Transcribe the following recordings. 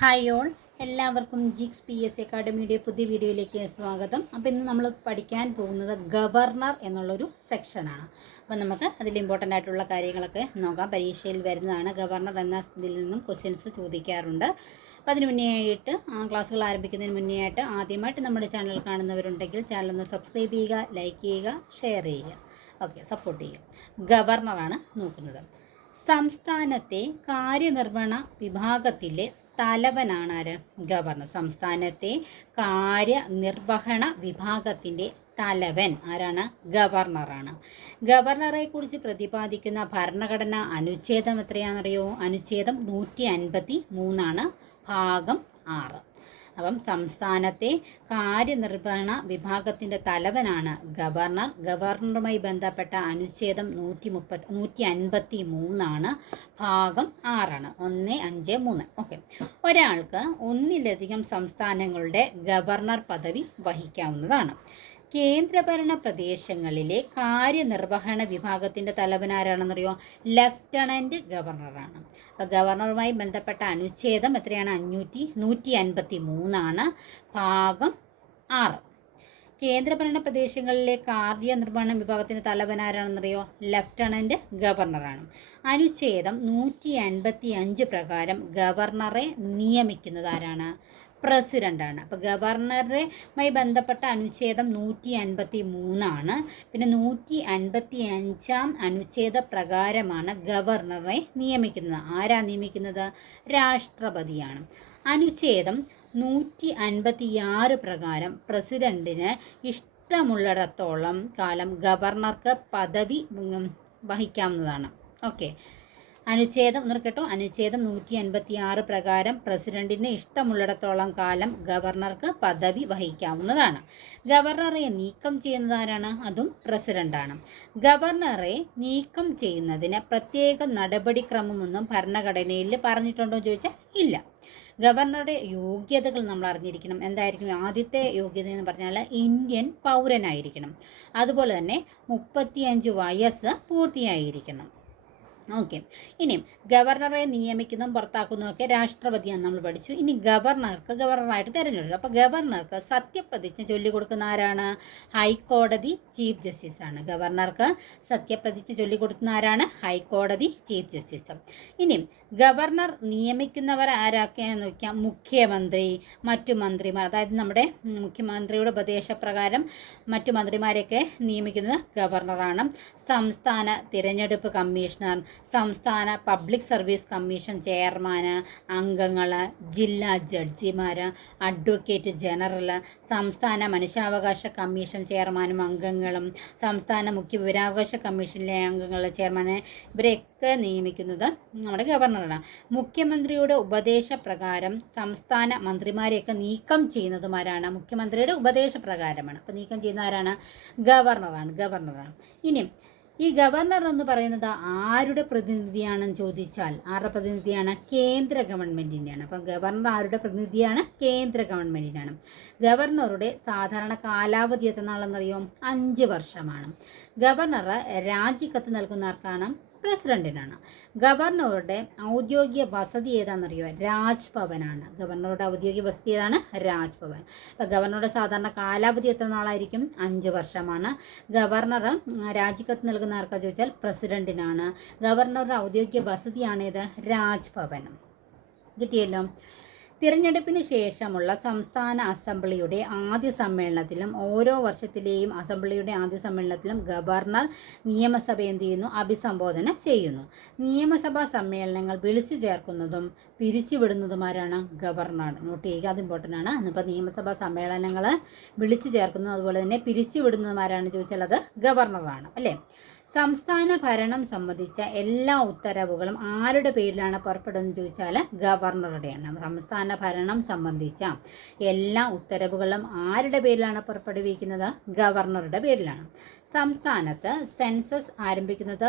Hi all എല്ലാവർക്കും ജിക്സ് P S അക്കാഡമിയുടെ പുതിയ വീഡിയോയിലേക്ക് സ്വാഗതം. അപ്പോൾ ഇന്ന് നമ്മൾ പഠിക്കാൻ പോകുന്നത് ഗവർണർ എന്നുള്ളൊരു സെക്ഷനാണ് അപ്പോൾ നമുക്ക് അതിൽ ഇമ്പോർട്ടന്റ് ആയിട്ടുള്ള കാര്യങ്ങളൊക്കെ നോക്കാം. പരീക്ഷയിൽ വരുന്നതാണ് ഗവർണർ എന്ന ഇതിൽ നിന്നും ക്വസ്റ്റ്യൻസ് ചോദിക്കാറുണ്ട്. അപ്പോൾ അതിന് മുന്നേ ആയിട്ട് ക്ലാസ്സുകൾ ആരംഭിക്കുന്നതിന് മുന്നേ ആയിട്ട് ആദ്യമായിട്ട് നമ്മുടെ ചാനൽ കാണുന്നവരുണ്ടെങ്കിൽ ചാനൽ ഒന്ന് സബ്സ്ക്രൈബ് ചെയ്യുക ലൈക്ക് ചെയ്യുക ഷെയർ ചെയ്യുക. ഓക്കെ സപ്പോർട്ട് ചെയ്യുക. ഗവർണറാണ് നോക്കുന്നത്. സംസ്ഥാനത്തെ കാര്യനിർവഹണ വിഭാഗത്തിലെ തലവനാണ് ആര്? ഗവർണർ. സംസ്ഥാനത്തെ കാര്യനിർവഹണ വിഭാഗത്തിന്റെ തലവൻ ആരാണ്? ഗവർണറാണ്. ഗവർണറെ കുറിച്ച് പ്രതിപാദിക്കുന്ന ഭരണഘടന അനുച്ഛേദം എത്രയാണെന്നറിയോ? അനുച്ഛേദം നൂറ്റി അൻപത്തി മൂന്നാണ് ഭാഗം ആറ്. അപ്പം സംസ്ഥാനത്തെ കാര്യനിർവഹണ വിഭാഗത്തിന്റെ തലവനാണ് ഗവർണർ. ഗവർണറുമായി ബന്ധപ്പെട്ട അനുച്ഛേദം നൂറ്റി മുപ്പത്തി നൂറ്റി അൻപത്തി മൂന്നാണ് ഭാഗം ആറാണ്. ഒന്ന് അഞ്ച് മൂന്ന്. ഓക്കെ. ഒരാൾക്ക് ഒന്നിലധികം സംസ്ഥാനങ്ങളുടെ ഗവർണർ പദവി വഹിക്കാവുന്നതാണ്. കേന്ദ്രഭരണ പ്രദേശങ്ങളിലെ കാര്യനിർവഹണ വിഭാഗത്തിന്റെ തലവനാരാണെന്നറിയോ? ലഫ്റ്റനന്റ് ഗവർണറാണ് അപ്പോൾ ഗവർണറുമായി ബന്ധപ്പെട്ട അനുച്ഛേദം എത്രയാണ്? അഞ്ഞൂറ്റി നൂറ്റി അൻപത്തി മൂന്നാണ് ഭാഗം ആറ്. കേന്ദ്രഭരണ പ്രദേശങ്ങളിലെ കാര്യനിർവഹണ വിഭാഗത്തിന്റെ തലവനാരാണെന്നറിയോ? ലഫ്റ്റനന്റ് ഗവർണറാണ് അനുച്ഛേദം നൂറ്റി അൻപത്തി അഞ്ച് പ്രകാരം ഗവർണറെ നിയമിക്കുന്നത് ആരാണ്? പ്രസിഡന്റാണ് അപ്പോൾ ഗവർണറുമായി ബന്ധപ്പെട്ട അനുച്ഛേദം നൂറ്റി അൻപത്തി മൂന്നാണ് പിന്നെ നൂറ്റി അൻപത്തി അഞ്ചാം അനുച്ഛേദ പ്രകാരമാണ് ഗവർണറെ നിയമിക്കുന്നത്. ആരാ നിയമിക്കുന്നത്? രാഷ്ട്രപതിയാണ്. അനുച്ഛേദം നൂറ്റി അൻപത്തി ആറ് പ്രകാരം പ്രസിഡന്റിന് ഇഷ്ടമുള്ളിടത്തോളം കാലം ഗവർണർക്ക് പദവി വഹിക്കാവുന്നതാണ്. ഓക്കെ. അനുച്ഛേദം നിർക്കട്ടോ അനുച്ഛേദം നൂറ്റി അൻപത്തി ആറ് പ്രകാരം പ്രസിഡന്റിന് ഇഷ്ടമുള്ളിടത്തോളം കാലം ഗവർണർക്ക് പദവി വഹിക്കാവുന്നതാണ്. ഗവർണറെ നീക്കം ചെയ്യുന്നത് ആരാണ് അതും പ്രസിഡന്റാണ്. ഗവർണറെ നീക്കം ചെയ്യുന്നതിന് പ്രത്യേക നടപടിക്രമമൊന്നും ഭരണഘടനയിൽ പറഞ്ഞിട്ടുണ്ടോ ചോദിച്ചാൽ ഇല്ല. ഗവർണറുടെ യോഗ്യതകൾ നമ്മൾ അറിഞ്ഞിരിക്കണം. എന്തായിരിക്കും? ആദ്യത്തെ യോഗ്യത എന്ന് പറഞ്ഞാൽ ഇന്ത്യൻ പൗരനായിരിക്കണം. അതുപോലെ തന്നെ മുപ്പത്തിയഞ്ച് വയസ്സ് പൂർത്തിയായിരിക്കണം. ഓക്കെ ഇനിയും ഗവർണറെ നിയമിക്കുന്നതും പുറത്താക്കുന്നതും ഒക്കെ രാഷ്ട്രപതിയാണ് നമ്മൾ പഠിച്ചു. ഇനി ഗവർണർക്ക് ഗവർണറായിട്ട് തിരഞ്ഞെടുക്കുക. അപ്പോൾ ഗവർണർക്ക് സത്യപ്രതിജ്ഞ ചൊല്ലിക്കൊടുക്കുന്ന ആരാണ്? ഹൈക്കോടതി ചീഫ് ജസ്റ്റിസ് ആണ്. ഗവർണർക്ക് സത്യപ്രതിജ്ഞ ചൊല്ലിക്കൊടുക്കുന്ന ആരാണ്? ഹൈക്കോടതി ചീഫ് ജസ്റ്റിസ് ഇനിയും ഗവർണർ നിയമിക്കുന്നവർ ആരൊക്കെയാണെന്ന് നോക്കിയാൽ മുഖ്യമന്ത്രി മറ്റു മന്ത്രിമാർ. അതായത് നമ്മുടെ മുഖ്യമന്ത്രിയുടെ ഉപദേശപ്രകാരം മറ്റു മന്ത്രിമാരെയൊക്കെ നിയമിക്കുന്നത് ഗവർണറാണ്. സംസ്ഥാന തിരഞ്ഞെടുപ്പ് കമ്മീഷണർ സംസ്ഥാന പബ്ലിക് സർവീസ് കമ്മീഷൻ ചെയർമാൻ അംഗങ്ങൾ ജില്ലാ ജഡ്ജിമാർ അഡ്വക്കേറ്റ് ജനറൽ സംസ്ഥാന മനുഷ്യാവകാശ കമ്മീഷൻ ചെയർമാനും അംഗങ്ങളും സംസ്ഥാന മുഖ്യ വിവരാവകാശ കമ്മീഷനിലെ അംഗങ്ങൾ ചെയർമാനെ ഇവരെയൊക്കെ നിയമിക്കുന്നത് നമ്മുടെ ഗവർണറാണ്. മുഖ്യമന്ത്രിയുടെ ഉപദേശപ്രകാരം സംസ്ഥാന മന്ത്രിമാരെയൊക്കെ നീക്കം ചെയ്യുന്നതുമാരാണ്. മുഖ്യമന്ത്രിയുടെ ഉപദേശപ്രകാരമാണ്. അപ്പോൾ നീക്കം ചെയ്യുന്നവരാണ് ഗവർണറാണ്. ഗവർണറാണ്. ഇനി ഈ ഗവർണർ എന്ന് പറയുന്നത് ആരുടെ പ്രതിനിധിയാണെന്ന് ചോദിച്ചാൽ ആരുടെ പ്രതിനിധിയാണ്? കേന്ദ്ര ഗവൺമെന്റിന്റെയാണ് അപ്പം ഗവർണർ ആരുടെ പ്രതിനിധിയാണ്? കേന്ദ്ര ഗവൺമെന്റിനാണ് ഗവർണറുടെ സാധാരണ കാലാവധി എത്ര നാളെന്നറിയോ അഞ്ച് വർഷമാണ്. ഗവർണർ രാജിക്കത്ത് നൽകുന്ന ആർക്കാണ്? പ്രസിഡന്റിനാണ്. ഗവർണറുടെ ഔദ്യോഗിക വസതി ഏതാണെന്നറിയോ രാജ്ഭവനാണ്. ഗവർണറുടെ ഔദ്യോഗിക വസതി ഏതാണ്? രാജ്ഭവൻ. അപ്പോൾ ഗവർണറുടെ സാധാരണ കാലാവധി എത്ര നാളായിരിക്കും? അഞ്ച് വർഷമാണ്. ഗവർണർ രാജിക്കത്ത് നൽകുന്ന ആർക്കാ ചോദിച്ചാൽ പ്രസിഡന്റിനാണ്. ഗവർണറുടെ ഔദ്യോഗിക വസതിയാണേത് രാജ്ഭവൻ. കിട്ടിയല്ലോ? തിരഞ്ഞെടുപ്പിന് ശേഷമുള്ള സംസ്ഥാന അസംബ്ലിയുടെ ആദ്യ സമ്മേളനത്തിലും ഓരോ വർഷത്തിലെയും അസംബ്ലിയുടെ ആദ്യ സമ്മേളനത്തിലും ഗവർണർ നിയമസഭ എന്ത് ചെയ്യുന്നു? അഭിസംബോധന ചെയ്യുന്നു. നിയമസഭാ സമ്മേളനങ്ങൾ വിളിച്ചു ചേർക്കുന്നതും പിരിച്ചുവിടുന്നതുമാരാണ് ഗവർണർ. നോട്ട് ചെയ്യുക അത് ഇമ്പോർട്ടന്റ് ആണ്. ഇപ്പോൾ നിയമസഭാ സമ്മേളനങ്ങൾ വിളിച്ചു ചേർക്കുന്നതും അതുപോലെ തന്നെ പിരിച്ചുവിടുന്നതുമാരാണ് ചോദിച്ചാൽ അത് ഗവർണറാണ് അല്ലേ? സംസ്ഥാന ഭരണം സംബന്ധിച്ച എല്ലാ ഉത്തരവുകളും ആരുടെ പേരിലാണ് പുറപ്പെടുന്നത് ചോദിച്ചാൽ ഗവർണറുടെയാണ്. സംസ്ഥാന ഭരണം സംബന്ധിച്ച എല്ലാ ഉത്തരവുകളും ആരുടെ പേരിലാണ് പുറപ്പെടുവിക്കുന്നത്? ഗവർണറുടെ പേരിലാണ്. സംസ്ഥാനത്ത് സെൻസസ് ആരംഭിക്കുന്നത്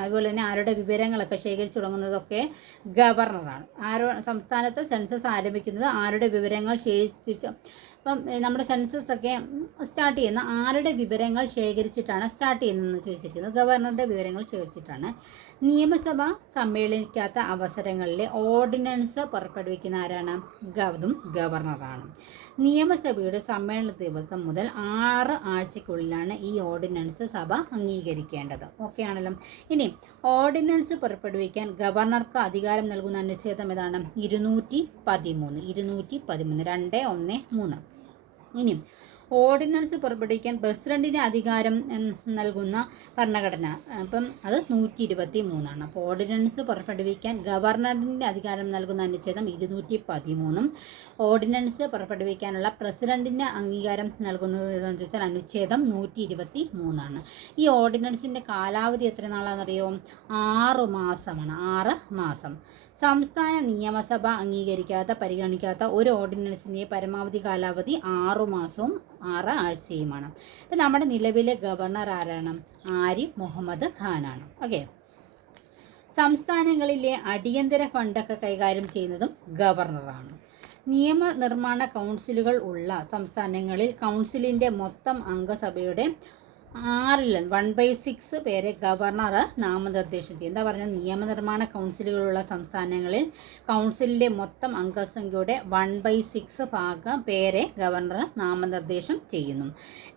അതുപോലെ തന്നെ ആരുടെ വിവരങ്ങളൊക്കെ ശേഖരിച്ചു തുടങ്ങുന്നതൊക്കെ ഗവർണറാണ്. ആരോ സംസ്ഥാനത്ത് സെൻസസ് ആരംഭിക്കുന്നത് ആരുടെ വിവരങ്ങൾ ശേഖരിച്ച് ഇപ്പം നമ്മുടെ സെൻസസ് ഒക്കെ സ്റ്റാർട്ട് ചെയ്യുന്ന ആരുടെ വിവരങ്ങൾ ശേഖരിച്ചിട്ടാണ് സ്റ്റാർട്ട് ചെയ്യുന്നതെന്ന് ചോദിച്ചിരിക്കുന്നത് ഗവർണറുടെ വിവരങ്ങൾ ചോദിച്ചിട്ടാണ്. നിയമസഭ സമ്മേളിക്കാത്ത അവസരങ്ങളിലെ ഓർഡിനൻസ് പുറപ്പെടുവിക്കുന്ന ആരാണ്? ഗവതും ഗവർണറാണ്. നിയമസഭയുടെ സമ്മേളന ദിവസം മുതൽ ആറ് ആഴ്ചക്കുള്ളിലാണ് ഈ ഓർഡിനൻസ് സഭ അംഗീകരിക്കേണ്ടത്. ഓക്കെ ആണല്ലോ. ഇനി ഓർഡിനൻസ് പുറപ്പെടുവിക്കാൻ ഗവർണർക്ക് അധികാരം നൽകുന്ന അനുച്ഛേദം ഏതാണ്? ഇരുന്നൂറ്റി പതിമൂന്ന്. ഇരുന്നൂറ്റി പതിമൂന്ന്. രണ്ട് ഒന്ന് മൂന്ന്. ഇനി ഓർഡിനൻസ് പുറപ്പെടുവിക്കാൻ പ്രസിഡന്റിന് അധികാരം നൽകുന്ന ഭരണഘടന. അപ്പം അത് നൂറ്റി ഇരുപത്തി മൂന്നാണ് അപ്പോൾ ഓർഡിനൻസ് പുറപ്പെടുവിക്കാൻ ഗവർണറിന്റെ അധികാരം നൽകുന്ന അനുച്ഛേദം ഇരുന്നൂറ്റി പതിമൂന്നും ഓർഡിനൻസ് പുറപ്പെടുവിക്കാനുള്ള പ്രസിഡന്റിന് അംഗീകാരം നൽകുന്നത് എന്ന് ചോദിച്ചാൽ അനുച്ഛേദം നൂറ്റി ഇരുപത്തി മൂന്നാണ് ഈ ഓർഡിനൻസിന്റെ കാലാവധി എത്ര നാളാണെന്നറിയോ ആറ് മാസമാണ്. ആറ് മാസം. സംസ്ഥാന നിയമസഭ അംഗീകരിക്കാത്ത പരിഗണിക്കാത്ത ഒരു ഓർഡിനൻസിന്റെ പരമാവധി കാലാവധി ആറു മാസവും ആറ് ആഴ്ചയുമാണ്. ഇപ്പം നമ്മുടെ നിലവിലെ ഗവർണർ ആരാണ്? ആരിഫ് മുഹമ്മദ് ഖാനാണ്. ഓക്കെ. സംസ്ഥാനങ്ങളിലെ അടിയന്തര ഫണ്ടൊക്കെ കൈകാര്യം ചെയ്യുന്നതും ഗവർണറാണ്. നിയമനിർമ്മാണ കൗൺസിലുകൾ ഉള്ള സംസ്ഥാനങ്ങളിൽ കൗൺസിലിന്റെ മൊത്തം അംഗസഭയുടെ ആറിൽ വൺ ബൈ സിക്സ് പേരെ ഗവർണർ നാമനിർദ്ദേശം ചെയ്യും എന്താ പറഞ്ഞാൽ നിയമനിർമ്മാണ കൗൺസിലുകളുള്ള സംസ്ഥാനങ്ങളിൽ കൗൺസിലിന്റെ മൊത്തം അംഗസംഖ്യയുടെ വൺ ബൈ സിക്സ് ഭാഗം പേരെ ഗവർണർ നാമനിർദ്ദേശം ചെയ്യുന്നു.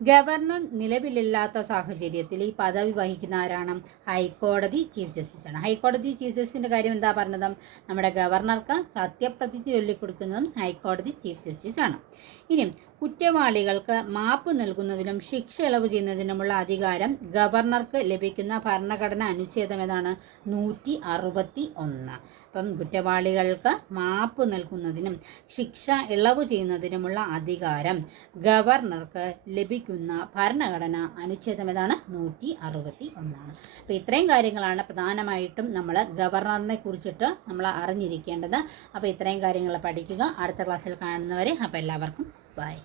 ഗവർണർ നിലവിലില്ലാത്ത സാഹചര്യത്തിൽ ഈ പദവി വഹിക്കുന്ന ആരാണ്? ഹൈക്കോടതി ചീഫ് ജസ്റ്റിസ് ആണ്. ഹൈക്കോടതി ചീഫ് ജസ്റ്റിസിന്റെ കാര്യം എന്താ പറഞ്ഞത്? നമ്മുടെ ഗവർണർക്ക് സത്യപ്രതിജ്ഞ ചൊല്ലിക്കൊടുക്കുന്നതും ഹൈക്കോടതി ചീഫ് ജസ്റ്റിസ് ആണ്. ഇനി കുറ്റവാളികൾക്ക് മാപ്പ് നൽകുന്നതിനും ശിക്ഷ ഇളവ് ചെയ്യുന്നതിനുമുള്ള അധികാരം ഗവർണർക്ക് ലഭിക്കുന്ന ഭരണഘടനാ അനുച്ഛേദം ഏതാണ്? നൂറ്റി അറുപത്തി ഒന്ന്. അപ്പം കുറ്റവാളികൾക്ക് മാപ്പ് നൽകുന്നതിനും ശിക്ഷ ഇളവ് ചെയ്യുന്നതിനുമുള്ള അധികാരം. ഗവർണർക്ക് ലഭിക്കുന്ന ഭരണഘടന അനുച്ഛേദം ഏതാണ്? നൂറ്റി അറുപത്തി ഒന്നാണ്. അപ്പോൾ ഇത്രയും കാര്യങ്ങളാണ് പ്രധാനമായിട്ടും നമ്മൾ ഗവർണറിനെ കുറിച്ചിട്ട് നമ്മൾ അറിഞ്ഞിരിക്കേണ്ടത്. അപ്പോൾ ഇത്രയും കാര്യങ്ങൾ പഠിക്കുക. അടുത്ത ക്ലാസ്സിൽ കാണുന്നവരെ അപ്പോൾ എല്ലാവർക്കും ബൈ